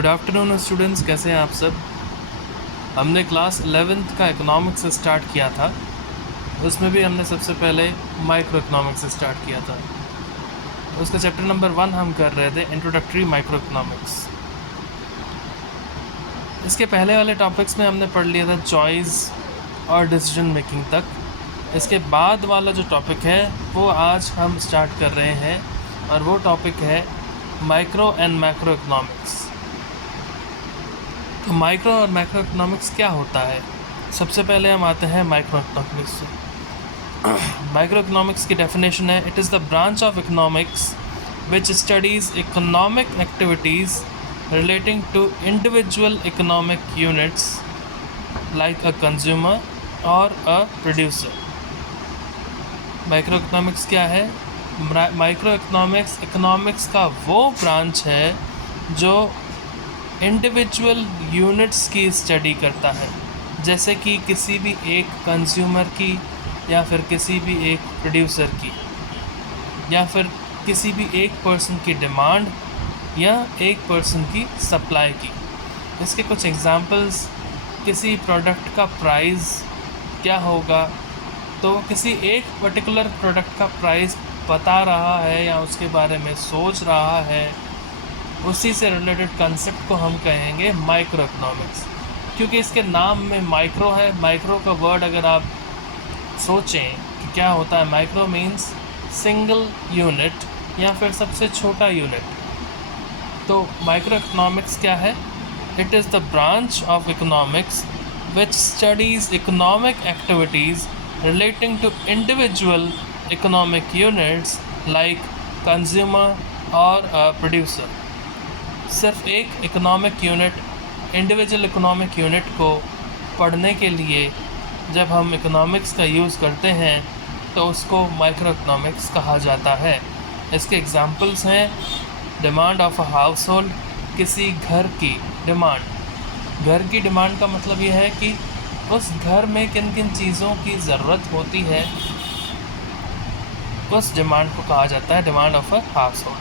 Good afternoon students, कैसे हैं आप सब। हमने क्लास 11th का इकोनॉमिक्स से स्टार्ट किया था। उसमें भी हमने सबसे पहले माइक्रो इकोनॉमिक्स से स्टार्ट किया था। उसका चैप्टर नंबर 1 हम कर रहे थे, इंट्रोडक्टरी माइक्रो इकोनॉमिक्स। इसके पहले वाले टॉपिक्स में हमने पढ़ लिया था चॉइस और डिसीजन मेकिंग तक। इसके बाद वाला जो टॉपिक है वो आज हम स्टार्ट कर रहे हैं, और वो टॉपिक है माइक्रो एंड मैक्रो इकोनॉमिक्स। तो माइक्रो और मैक्रो इकोनॉमिक्स क्या होता है? सबसे पहले हम आते हैं माइक्रो इकोनॉमिक्स से। माइक्रो इकोनॉमिक्स की डेफिनेशन है, it is the branch of economics which studies economic activities relating to individual economic units like a consumer or a producer. Micro economics क्या है? माइक्रो इकोनॉमिक्स का वो ब्रांच है जो individual units की study करता है, जैसे कि किसी भी एक कंज्यूमर की, या फिर किसी भी एक प्रोड्यूसर की, या फिर किसी भी एक पर्सन की डिमांड या एक पर्सन की सप्लाई की। इसके कुछ एग्जांपल्स, किसी प्रोडक्ट का प्राइस क्या होगा, तो किसी एक पर्टिकुलर प्रोडक्ट का प्राइस बता रहा है या उसके बारे में सोच रहा है, उसी से रिलेटेड कंसेप्ट को हम कहेंगे माइक्रो इकोनॉमिक्स। क्योंकि इसके नाम में माइक्रो है। माइक्रो का वर्ड अगर आप सोचें कि क्या होता है, माइक्रो मीन्स सिंगल यूनिट या फिर सबसे छोटा यूनिट। तो माइक्रो इकोनॉमिक्स क्या है? It is the branch of economics which studies economic activities relating to individual economic units like consumer और प्रोड्यूसर। सिर्फ एक economic unit, individual economic unit को पढ़ने के लिए जब हम इकोनॉमिक्स का यूज़ करते हैं तो उसको माइक्रो इकोनॉमिक्स कहा जाता है। इसके एग्जांपल्स हैं, demand of a house hold, किसी घर की डिमांड। घर की डिमांड का मतलब यह है कि उस घर में किन किन चीज़ों की ज़रूरत होती है, उस डिमांड को कहा जाता है demand of a house hold.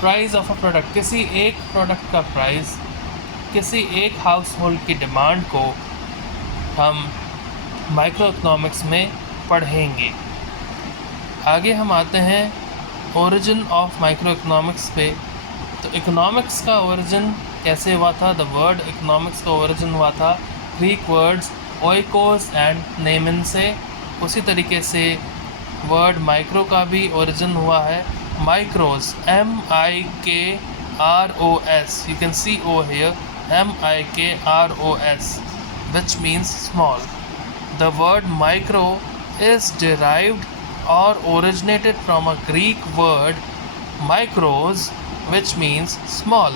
Price of a product, किसी एक प्रोडक्ट का प्राइस, किसी एक हाउस होल्ड की डिमांड को हम माइक्रो इकोनॉमिक्स में पढ़ेंगे। आगे हम आते हैं ओरिजिन ऑफ माइक्रो इकोनॉमिक्स पे। तो इकोनॉमिक्स का ओरिजिन कैसे हुआ था? द वर्ड इकोनॉमिक्स का ओरिजिन हुआ था Greek words oikos and Neyman से। उसी तरीके से वर्ड माइक्रो का भी ओरिजिन हुआ है micros, MIKROS। You can see O here, MIKROS, which means small. The word micro is derived or originated from a Greek word micros, which means small.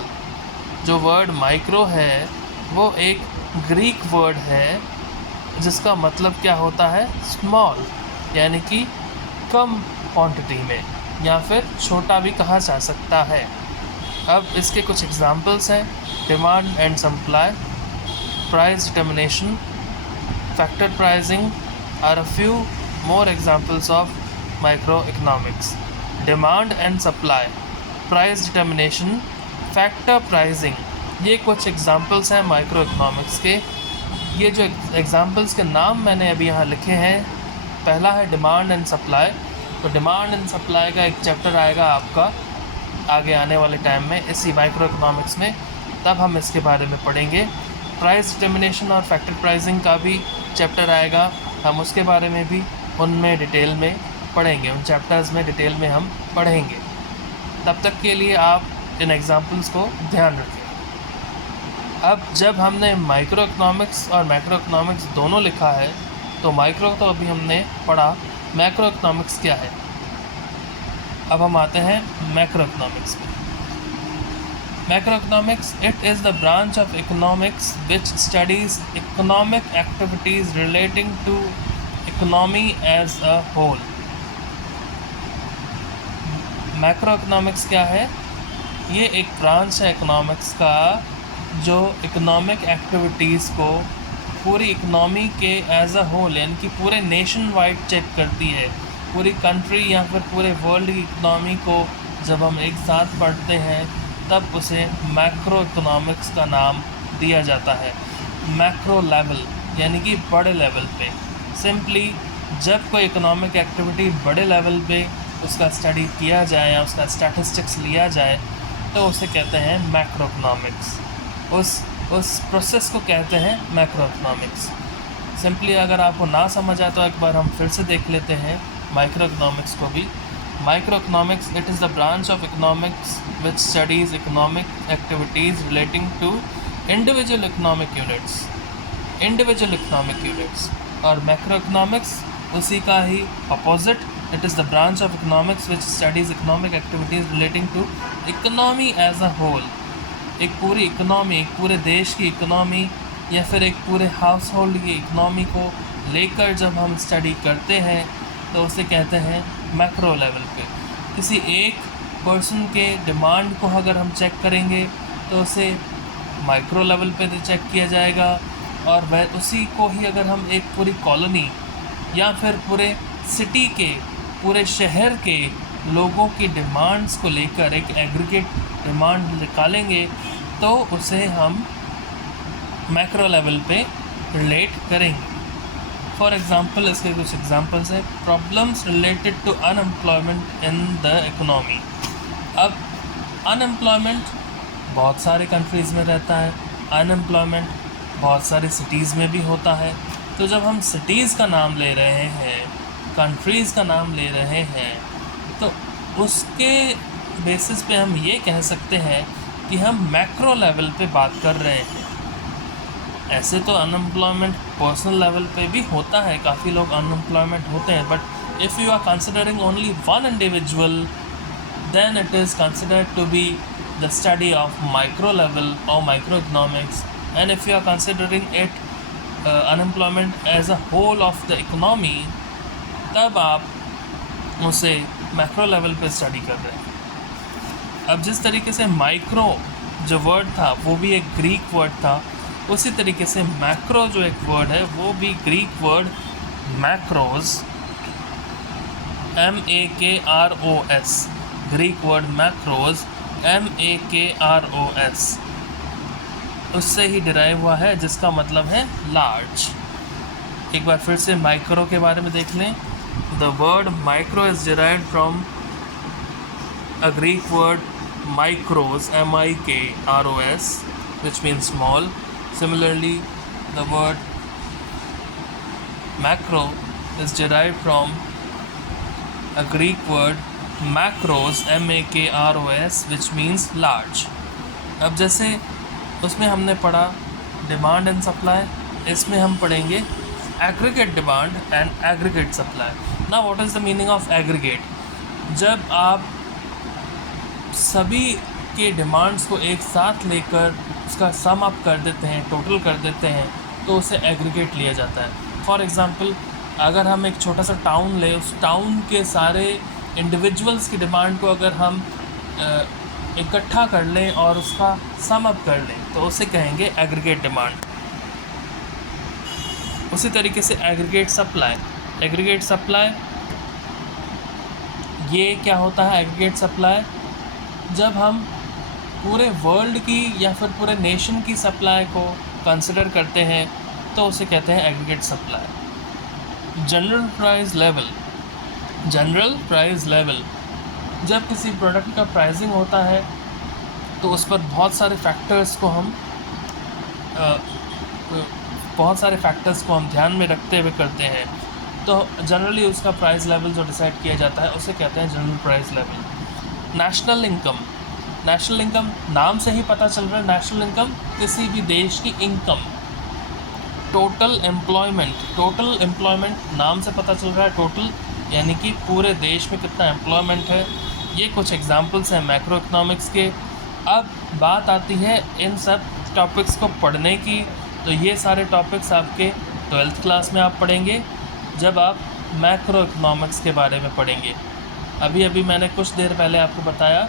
जो word micro है वो एक Greek word है जिसका मतलब क्या होता है? स्मॉल, यानी कि कम क्वांटिटी में, या फिर छोटा भी कहा जा सकता है। अब इसके कुछ एग्जांपल्स हैं, demand and supply, price determination, factor pricing are a few more examples of micro economics. Demand and supply, price determination, factor pricing, ये कुछ एग्जांपल्स हैं माइक्रो इकोनॉमिक्स के। ये जो एग्जांपल्स के नाम मैंने अभी यहाँ लिखे हैं, पहला है डिमांड एंड सप्लाई। तो डिमांड एंड सप्लाई का एक चैप्टर आएगा आपका आगे आने वाले टाइम में इसी माइक्रो इकोनॉमिक्स में, तब हम इसके बारे में पढ़ेंगे। प्राइस डिटर्मिनेशन और फैक्टर प्राइसिंग का भी चैप्टर आएगा, हम उसके बारे में भी उनमें डिटेल में पढ़ेंगे, उन चैप्टर्स में डिटेल में हम पढ़ेंगे। तब तक के लिए आप इन एग्जांपल्स को ध्यान रखें। अब जब हमने माइक्रो इकोनॉमिक्स और मैक्रो इकोनॉमिक्स दोनों लिखा है, तो माइक्रो तो अभी हमने पढ़ा, मैक्रो इकोनॉमिक्स क्या है। अब हम आते हैं मैक्रो इकोनॉमिक्स में। Macro economics, it is the branch of economics which studies economic activities relating to economy as a whole. Macro economics क्या है? ये एक ब्रांच है इकोनॉमिक्स का जो इकोनॉमिक एक्टिविटीज़ को पूरी इकनॉमी के एज अ होल, यानी कि पूरे नेशन वाइड चेक करती है। पूरी कंट्री या फिर पूरे वर्ल्ड की इकनॉमी को जब हम एक साथ पढ़ते हैं तब उसे मैक्रो इकोनॉमिक्स का नाम दिया जाता है। मैक्रो लेवल यानी कि बड़े लेवल पे। सिंपली जब कोई इकोनॉमिक एक्टिविटी बड़े लेवल पे उसका स्टडी किया जाए या उसका स्टैटिस्टिक्स लिया जाए तो उसे कहते हैं मैक्रो इकोनॉमिक्स। उस प्रोसेस को कहते हैं मैक्रो इकोनॉमिक्स। सिंपली अगर आपको ना समझ आए तो एक बार हम फिर से देख लेते हैं माइक्रो इकोनॉमिक्स को भी। Micro economics, it is the branch of economics which studies economic activities relating to individual economic units. और मैक्रो इकोनॉमिक्स उसी का ही opposite, it is the branch of economics which studies economic activities relating to economy as a whole. एक पूरी economy, एक पूरे देश की इकोनॉमी या फिर एक पूरे हाउस होल्ड की इकोनॉमी को लेकर जब हम स्टडी करते हैं तो उसे कहते हैं मैक्रो लेवल पे। किसी एक पर्सन के डिमांड को अगर हम चेक करेंगे तो उसे माइक्रो लेवल पे चेक किया जाएगा, और वह उसी को ही अगर हम एक पूरी कॉलोनी या फिर पूरे सिटी के, पूरे शहर के लोगों की डिमांड्स को लेकर एक एग्रीगेट डिमांड निकालेंगे तो उसे हम मैक्रो लेवल पे रिलेट करेंगे। फॉर एग्ज़ाम्पल इसके कुछ एग्जांपल्स हैं। Problems related to unemployment in the economy. अब अनएम्प्लॉयमेंट बहुत सारे कंट्रीज़ में रहता है, अनएम्प्लॉयमेंट बहुत सारे सिटीज़ में भी होता है। तो जब हम सिटीज़ का नाम ले रहे हैं, कंट्रीज़ का नाम ले रहे हैं, तो उसके बेसिस पे हम ये कह सकते हैं कि हम मैक्रो लेवल पे बात कर रहे हैं। ऐसे तो अनएम्प्लॉयमेंट पर्सनल लेवल पे भी होता है, काफ़ी लोग अनएम्प्लॉयमेंट होते हैं, but if you are considering only one individual then it is considered to be the study of micro level और micro economics. And if you are considering it unemployment as a whole of the economy, तब आप उसे macro level पे study कर रहे हैं। अब जिस तरीके से माइक्रो जो वर्ड था वो भी एक ग्रीक वर्ड था, उसी तरीके से मैक्रो जो एक वर्ड है वो भी Greek word macros, MAKROS, Greek word macros MAKROS, उससे ही डिराइव हुआ है, जिसका मतलब है लार्ज। एक बार फिर से माइक्रो के बारे में देख लें। The word micro is derived from a Greek word micros, MIKROS, which means small. Similarly, the word macro is derived from a Greek word macros, MAKROS, which means large. अब जैसे उसमें हमने पढ़ा डिमांड एंड सप्लाई, इसमें हम पढ़ेंगे aggregate demand and aggregate supply. Now what is the meaning of aggregate? जब आप सभी के डिमांड्स को एक साथ लेकर उसका सम अप कर देते हैं, टोटल कर देते हैं, तो उसे एग्रीगेट लिया जाता है। फॉर एग्ज़ाम्पल, अगर हम एक छोटा सा टाउन लें, उस टाउन के सारे इंडिविजुअल्स की डिमांड को अगर हम इकट्ठा कर लें और उसका सम अप कर लें तो उसे कहेंगे एग्रीगेट डिमांड। उसी तरीके से एग्रीगेट सप्लाई, ये क्या होता है? एग्रीगेट सप्लाई जब हम पूरे वर्ल्ड की या फिर पूरे नेशन की सप्लाई को कंसिडर करते हैं तो उसे कहते हैं aggregate supply. General price level, जब किसी प्रोडक्ट का प्राइसिंग होता है तो उस पर बहुत सारे फैक्टर्स को हम ध्यान में रखते हुए करते हैं, तो जनरली उसका प्राइस लेवल जो डिसाइड किया जाता है उसे कहते हैं general price level. National income, नाम से ही पता चल रहा है, नेशनल इनकम किसी भी देश की इनकम। टोटल एम्प्लॉयमेंट, नाम से पता चल रहा है टोटल, यानी कि पूरे देश में कितना एम्प्लॉयमेंट है। ये कुछ एग्जांपल्स हैं मैक्रो इकोनॉमिक्स के। अब बात आती है इन सब टॉपिक्स को पढ़ने की, तो ये सारे टॉपिक्स आपके 12th क्लास में आप पढ़ेंगे जब आप मैक्रो इकोनॉमिक्स के बारे में पढ़ेंगे। अभी मैंने कुछ देर पहले आपको बताया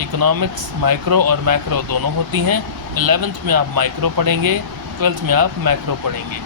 इकोनॉमिक्स माइक्रो और मैक्रो दोनों होती हैं। 11th में आप माइक्रो पढ़ेंगे, 12th में आप मैक्रो पढ़ेंगे।